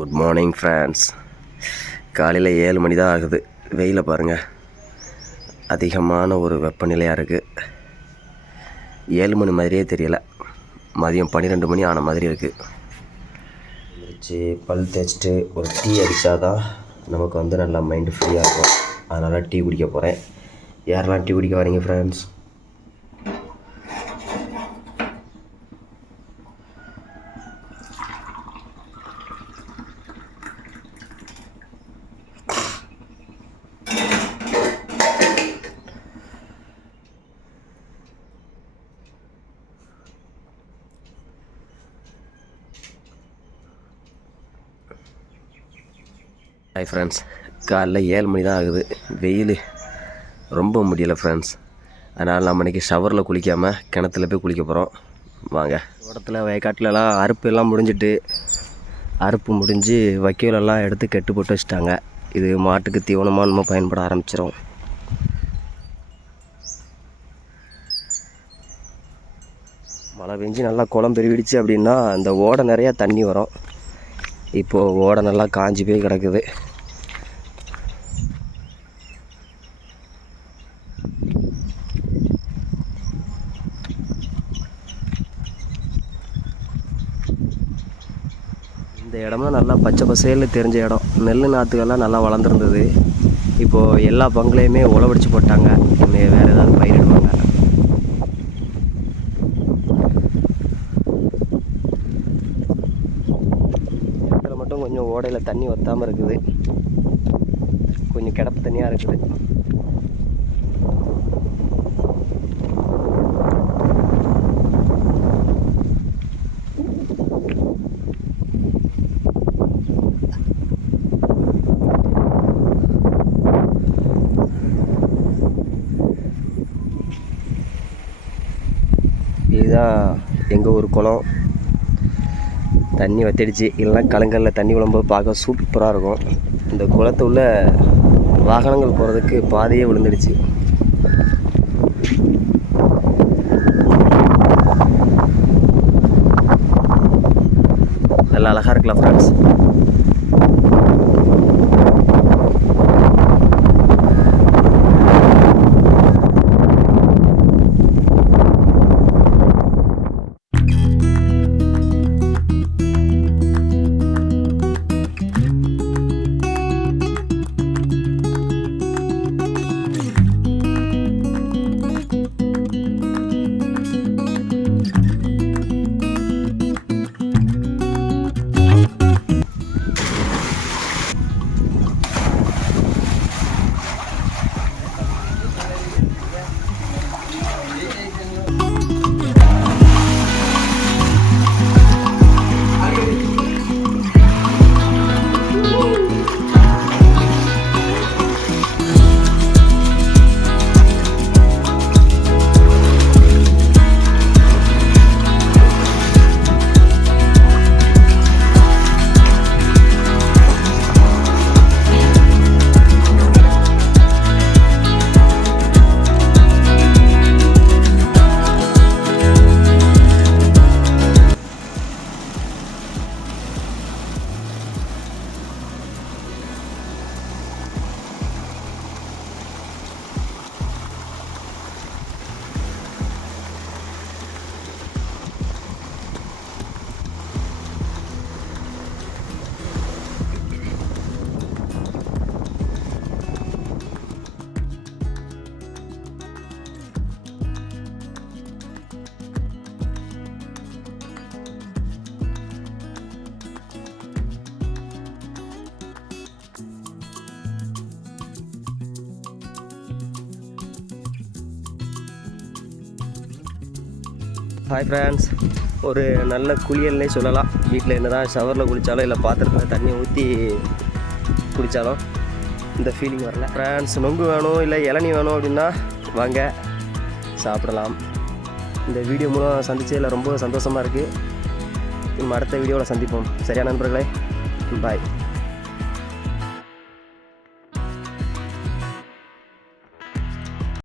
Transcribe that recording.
Good morning friends. காலையில் 7 மணி தான் ஆகுது. வெயிலை பாருங்கள், அதிகமான ஒரு வெப்பநிலையாக இருக்குது. 7 மணி மாதிரியே தெரியலை, மதியம் 12 மணி ஆன மாதிரி இருக்குது. எழுந்திரிச்சு பல் தேய்ச்சிட்டு ஒரு டீ அடித்தா தான் நமக்கு நல்லா மைண்டு ஃப்ரீயாக இருக்கும். அதனால் டீ குடிக்க போகிறேன். யாரெல்லாம் டீ குடிக்க வரீங்க ஃப்ரெண்ட்ஸ்? ஹாய் ஃப்ரெண்ட்ஸ், காலைல 7 மணி தான் ஆகுது. வெயில் ரொம்ப முடியலை ஃப்ரெண்ட்ஸ். அதனால் நம்ம இன்றைக்கி ஷவரில் குளிக்காமல் கிணத்துல போய் குளிக்க போகிறோம். வாங்க. தோட்டத்தில் வயக்காட்டிலலாம் அறுப்பு எல்லாம் முடிஞ்சிட்டு, அறுப்பு முடிஞ்சு வைக்கோலெல்லாம் எடுத்து கெட்டு போட்டு வச்சுட்டாங்க. இது மாட்டுக்கு தீவனமாக நம்ம பயன்பட ஆரம்பிச்சிடும். மழை பெஞ்சு நல்லா குளம் பெருவிடுச்சு அப்படின்னா அந்த ஓடை நிறையா தண்ணி வரும். இப்போது ஓடை நல்லா காஞ்சி போய் கிடக்குது. இந்த இடம்லாம் நல்லா பச்சை பசேல்னு தெரிஞ்ச இடம். நெல் நாற்றுகள்லாம் நல்லா வளர்ந்துருந்தது. இப்போது எல்லா பங்குலையுமே உழவடிச்சு போட்டாங்க. இனிமேல் வேறு ஏதாவது பயிரிடுவாங்க. மட்டும் கொஞ்சம் ஓடையில் தண்ணி வற்றாமல் இருக்குது. கொஞ்சம் கிடப்பு தண்ணியாக இருக்குது. இதுதான் எங்கள் ஊர் குளம். தண்ணி வத்திடுச்சு. இல்லைனா கலங்கலில் தண்ணி விழும்போது பார்க்க சூப்பராக இருக்கும். இந்த குளத்து உள்ள வாகனங்கள் போகிறதுக்கு பாதையே விழுந்துடுச்சு. நல்லா அழகாக இருக்கலாம் ஃப்ரெண்ட்ஸ். ஹாய் ஃப்ரெண்ட்ஸ், ஒரு நல்ல குளியல்னே சொல்லலாம். வீட்டில் என்ன தான் ஷவரில் குளித்தாலும் இல்லை பாத்திரத்தில் தண்ணி ஊற்றி குளித்தாலும் இந்த ஃபீலிங் வரல ஃப்ரெண்ட்ஸ். நொங்கு வேணும் இல்லை இளநீ வேணும் அப்படின்னா வாங்க சாப்பிடலாம். இந்த வீடியோ மூலம் சந்திச்சதில் ரொம்ப சந்தோஷமாக இருக்குது. நம்ம அடுத்த வீடியோவில் சந்திப்போம். சரியா நண்பர்களே, பாய்.